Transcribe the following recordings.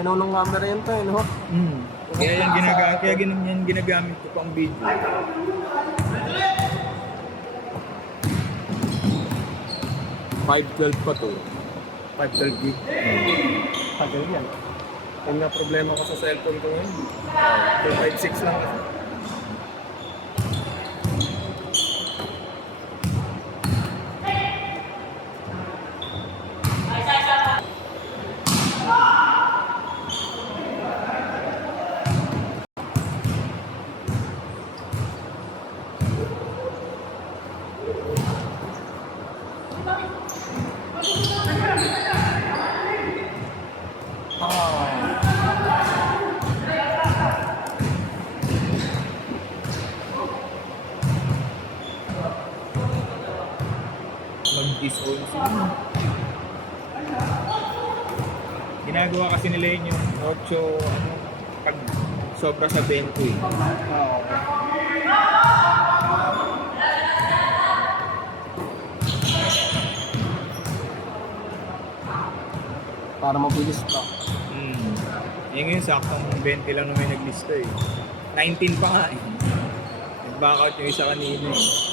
Ano nung camera yun tayo, no? Kaya yan ginagamit ko pang video. 512 pa to. 512 gig. Tagal yan. Yung nga problema ko sa cellphone ko ngayon. 256 lang kasi. Mag-disown sila. Ginagawa kasi nila yun yung 8, pag sobra sa 20. Para mabilis pa. Yung yun, saktong 20 lang na may naglista eh. 19 pa nga eh. Nag-back out yung isa kanina eh.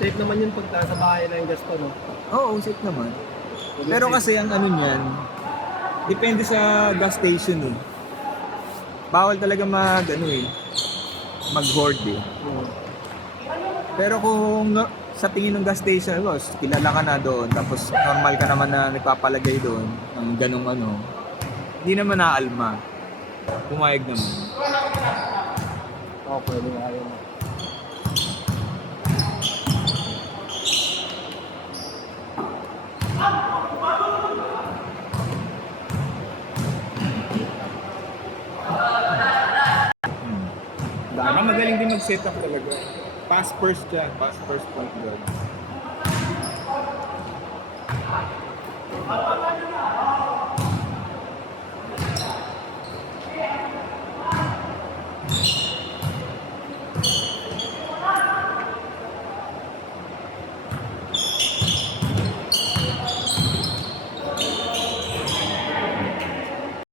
Safe naman yun pag nasa bahay na yung gasto, no? Oo, safe naman. Pero kasi ang ano niyan, depende sa gas station eh. Bawal talaga mag-hoard eh. Pero kung sa tingin ng gas station, kilala ka na doon, tapos normal ka naman na nagpapalagay doon ng ganong hindi naman naalma. Pumayag naman. Oo, pwede nga yun. Baka magaling din mag-set up talaga. Pass first siya. Pass first point guard.